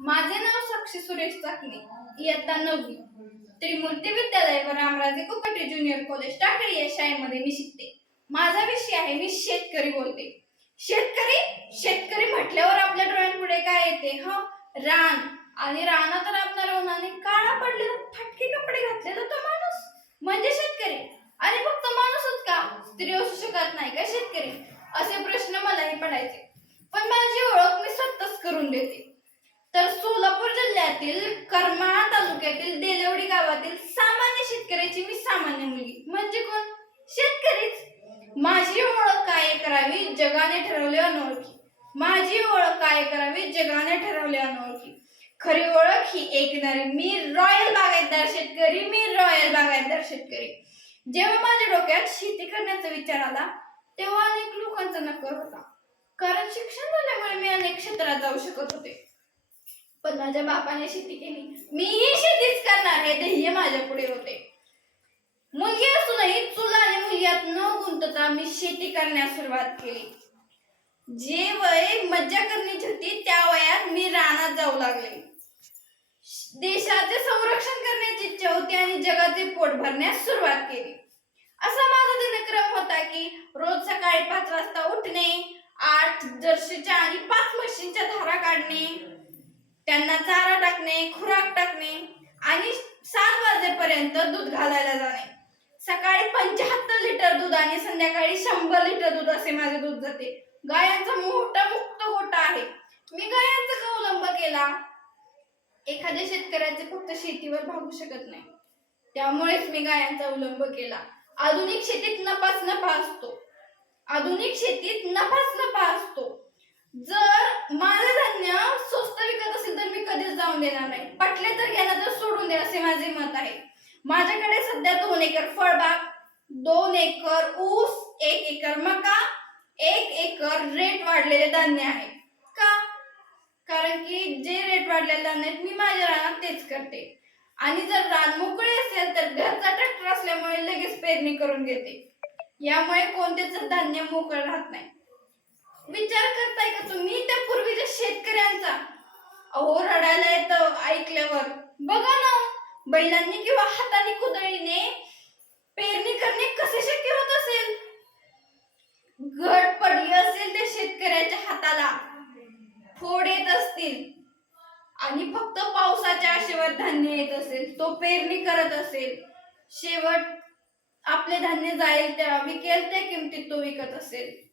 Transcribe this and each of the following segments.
माझे नाव साक्षी सुरेश चाकणे. इयत्ता नववी. त्रिमूर्ती विद्यालय व रामराजे कुकटे ज्युनियर कॉलेज टाकळी या शाळेमध्ये मी शिकते. माझा विषय आहे मी शेतकरी बोलते. शेतकरी? शेतकरी म्हटल्यावर आपल्या डोळ्यांपुढे काय येते ह? रान. आणि रानात आपल्या उन्हाने काळा पडलेला फटके कपडे घातलेला तो माणूस. म्हणजे शेतकरी? आणि फक्त माणूसच का? स्त्री असू शकत नाही का शेतकरी? असे प्रश्न मलाही पडायचे. पण माझी ओळख मी स्वतःच करून देते. तर सोलापूर जिल्ह्यातील करमाळा तालुक्यातील देलवडी गावातील सामान्य शेतकऱ्याची मी सामान्य मुलगी. म्हणजे कोण? शेतकरीच. माझी ओळख काय करावी? जगाने ठरवले अनोळखी. माझी ओळख काय करावी? जगाने ठरवले अनोळखी. खरी ओळख ही ऐकणारी मी रॉयल बागायतदार शेतकरी मी रॉयल बागायतदार शेतकरी. जेव्हा माझ्या डोक्यात शेती करण्याचा विचार आला तेव्हा अनेक लोकांचा नकार होता. कारण शिक्षण झाल्यामुळे मी अनेक क्षेत्रात जाऊ शकत होते. पण माझ्या बापाने शेती केली. मीही शेतीच करणार हे ध्येय माझ्या पुढे होते. मुलगी असूनही चुल आणि मुलग्यात न गुंतता मी शेती करण्यास सुरुवात केली. जे वय मज्जा करण्याची होती त्या वयात मी रानात जाऊ लागले. देशाचे संरक्षण करण्याची इच्छा होती आणि जगाचे पोट भरण्यास सुरुवात केली. असा माझा दिनक्रम होता की रोज सकाळी पाच वाजता उठणे आठ जर्सीच्या आणि पाच म्हशींच्या धारा काढणे त्यांना चारा टाकणे खुराक टाकणे आणि सात वाजेपर्यंत दूध घालायला जाणे. सकाळी पंच्याहत्तर लिटर दूध आणि संध्याकाळी शंभर लिटर दूध असे माझे दूध जाते. गायांचा मोठा मुक्त गोटा आहे. मी गायांचा का अवलंब केला. एखाद्या शेतकऱ्याचे फक्त शेतीवर भागू शकत नाही. त्यामुळेच मी गायांचा अवलंब केला. आधुनिक शेतीत नफाच नफा असतो. आधुनिक शेतीत नफाच नफा असतो जर माझं धान्य स्वस्त विकत असेल तर मी कधीच जाऊन देणार नाही. पटले तर घ्यायला तर सोडून दे असे माझे मत आहे. माझ्याकडे सध्या दोन एकर फळबाग दोन एकर ऊस एक एकर मका एक एकर रेट वाढलेले धान्य आहे. का? कारण की जे रेट वाढलेले धान्य आहेत मी माझ्या रानात तेच करते. आणि जर रान मोकळी असेल तर घरचा ट्रॅक्टर असल्यामुळे लगेच पेरणी करून घेते. यामुळे कोणतेच धान्य मोकळ राहत नाही. विचार करताय का तुम्ही? त्या पूर्वीच्या शेतकऱ्यांचा अहो रडायला येतं ऐकल्यावर. बघा ना बैलांनी किंवा हाताने कुदळीने पेरणी करणे कसे शक्य होत असेल? घट पडली असेल त्या शेतकऱ्याच्या हाताला. फोड येत असतील. आणि फक्त पावसाच्या आशेवर धान्य येत असेल. तो पेरणी करत असेल. शेवट आपले धान्य जाईल त्या विकेल त्या किमतीत तो विकत असेल.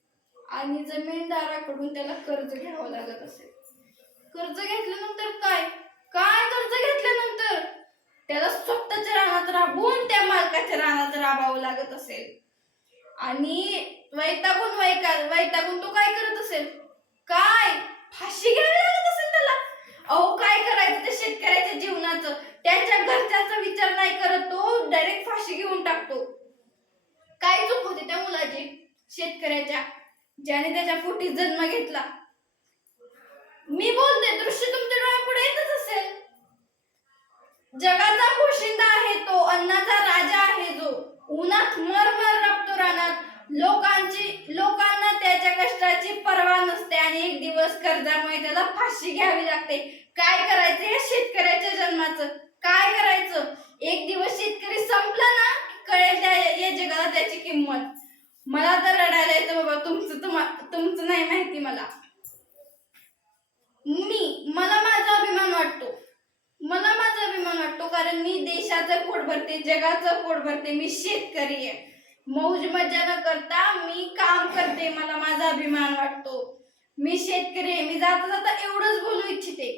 आणि जमीनदाराकडून त्याला कर्ज घ्यावं लागत असेल. कर्ज घेतल्यानंतर काय? काय कर्ज घेतल्यानंतर? त्याला स्वतःच्या रानात राबवून त्या मालकाच्या रानात राबावं लागत असेल. आणि वैतागून वैका वैतागून तो काय करत असेल? काय? फाशी घ्यावी लागत असेल त्याला. अहो काय करायचं त्या शेतकऱ्याच्या जीवनाचं? त्याच्या घरच्याचा विचार नाही करत तो डायरेक्ट फाशी घेऊन टाकतो. काय चूक होती त्या मुलाची शेतकऱ्याच्या. ज्याने त्याच्या पोटी जन्म घेतला. मी बोलते दृश्य तुमच्या डोळ्यापुढे येतच असेल. जगाचा पोशिंदा आहे तो अन्नाचा राजा आहे जो. उन्हात मरमर रपतो रानात. लोकांची लोकांना त्याच्या कष्टाची पर्वा नसते आणि एक दिवस कर्जामुळे त्याला फाशी घ्यावी लागते. काय करायचं या शेतकऱ्याच्या जन्माचं? काय करायचं? एक दिवस शेतकरी संपला ना कळेल त्या या जगाला त्याची किंमत. मला तर रडायला येतं बाबा तुमचं तुमचं नाही माहिती मला. मी मला माझा अभिमान वाटतो. मला माझा अभिमान वाटतो कारण मी देशाचं पोट भरते जगाचं पोट भरते मी शेतकरी आहे. मौज मजा न करता मी काम करते मला माझा अभिमान वाटतो. मी शेतकरी आहे मी जाता जाता एवढंच बोलू इच्छिते.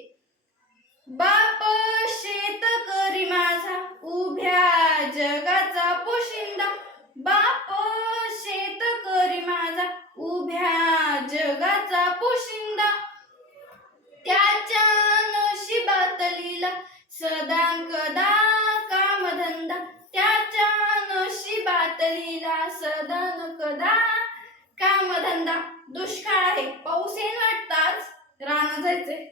बाप शेतकरी माझा उभ्या जगाचा पोशिंदा बाप शेतकरी माझा उभ्या जगाचा पोशिंदा त्याच्या नशिबात लिहिला सदा कदा कामधंदा त्याच्या नशिबात लिहिला सदा कदा कामधंदा. दुष्काळ आहे पाऊस येण वाटताच राणा जायचंय.